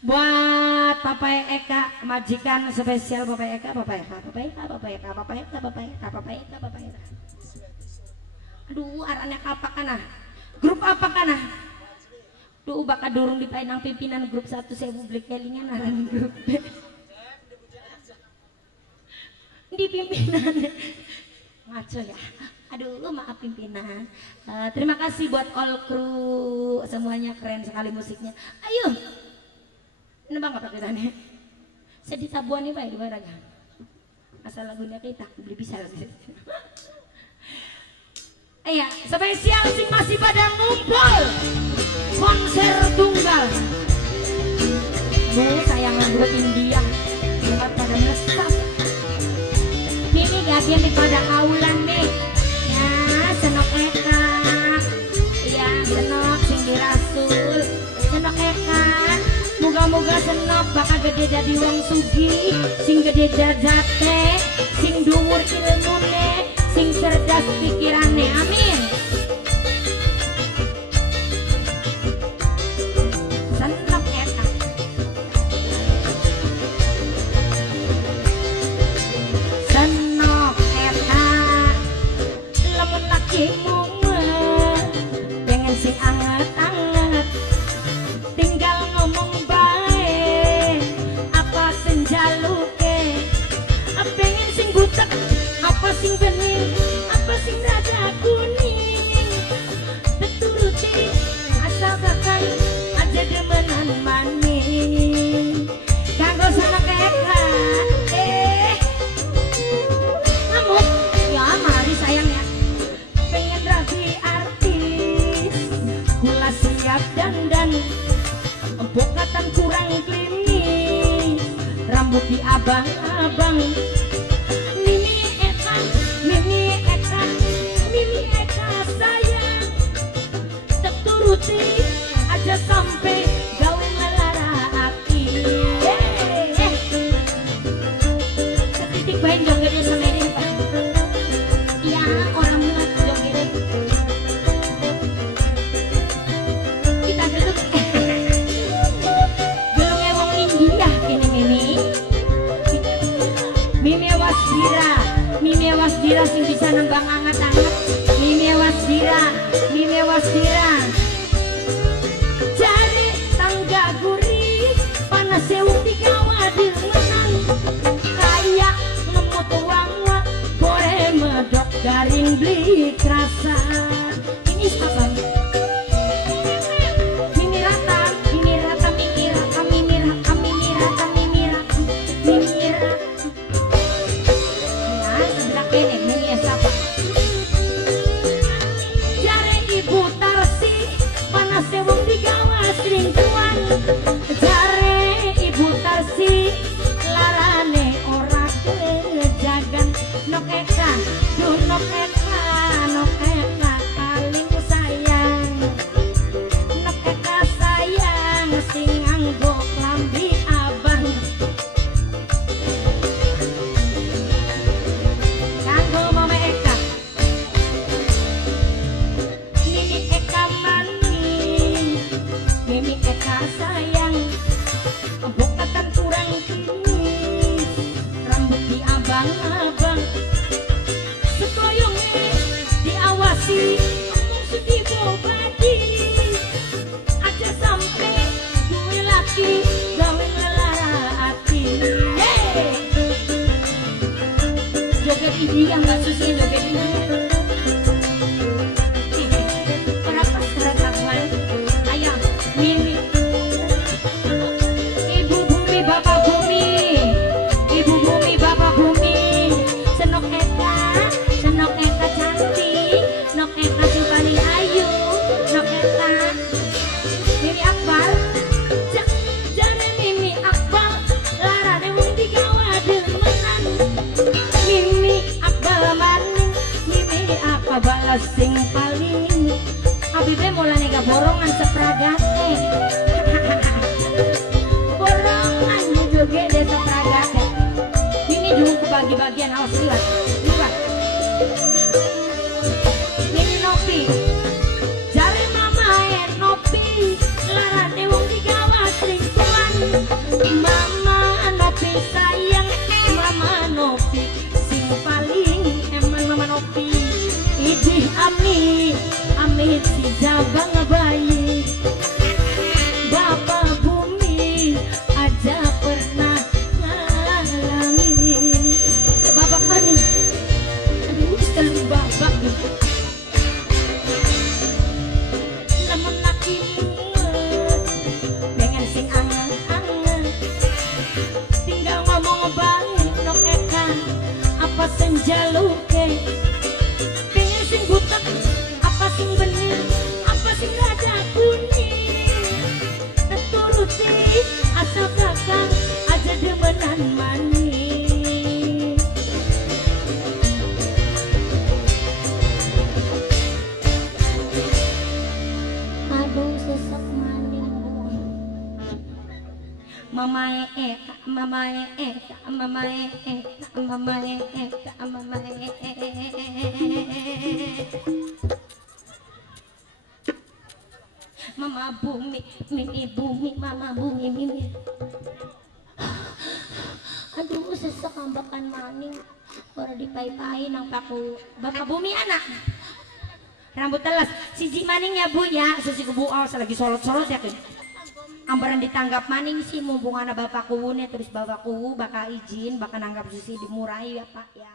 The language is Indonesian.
Buat Papa Eka, majikan spesial Papa Eka. Aduh, arahnya apa kana? Grup apa kana? Duh, bakal durung dipainang pimpinan grup 1 saya publik kelingan aran grup B. Di pimpinan ngaco ya. Aduh, maaf pimpinan. Terima kasih buat all crew semuanya, keren sekali musiknya. Ayo. Nembang apa kitanya? Saya ditabuan nih Pak di barangnya. Asal lagunya kita beli bisa lagi. Iya, spesial sing masih pada ngumpul. Konser tunggal. Sayang lagu India. Tempat pada ngesap. Mimi gabian di pada kaulan nih. Ya, senok Eka. Iya, senok sing dirasul. Senok Eka. Moga-moga senok bakal gede jadi wong sugi, sing gede jajate, sing dhuwur ilmune, sing cerdas pikirane. Amin. Senok Eka. Senok Eka. Lamun lakimu pengen sing anget-anget, tinggal ngomong pengen sing butek, apa sing bening, apa sing rada kuning, teturuti asal bakal aja demenan maning. Kanggo Senok Eka, ngamuk, ya mari sayang ya. Pengen rapi artis, kula siap dandan, bokatan kurang klimis, rambut di abang-abang. Mimi Eka sayang, teturuti aja sampai gawe melara hati. Setitik bain jogetnya semedi Pak. Ya orang muat jogetnya. Kita geluk. Gelungnya wong India ini Mimi Wasdira sing bisa nembang anget-anget. Mimi Wasdira cari tangga gurih, panas sewu digawa dengenan, kayak ngemut uang bore medok garing beli kerasa. Ini siapa? Jare Ibu Tarsi larane ora kejagan. Nok Eka, duh Nok Eka paling sayang. Nok Eka sayang sing nganggo klambi abang. Kanggo Mama Eka, Mimi Eka maning, Mimi Eka sayang, bokatan kurang kinis, rambut di abang-abang, sekoyongnya diawasi, ngomong sedih bobadi, aja sampai gue laki gawe ngelara hati. Joget ini yang gak susah joget ini. Senok Eka cantik, Nok Eka sing paling ayu, Nok Eka. Mimi Akbar, jare Mimi Akbar, larane wong digawa demenan. Mimi Akbar maning, Mimi Akbar sing paling. Abibe mulane ga borongan sepragate. Borongan juga deh sepragate. Ini juga kebagi-bagian awas lihat. Mimi Nopi, jare mama Nopi, larane wong digawa selingkuhan. menjaluke pengen sing butek apa sing bener apa sing rada kuning turuti asal kakang aja demenan manis. Aduh sesek manis mama bumi mimi bumi mama bumi mimi. Aduh sesek ambakan maning ora dipai-pai nang paku bapak bumi anak rambut telas siji maning ya bu ya susi kebu awas lagi solot-solot ya kan ambaran ditanggap maning sih mumpung anak bapakku terus bapakku bakal izin bakal nanggap susi dimurai ya pak ya.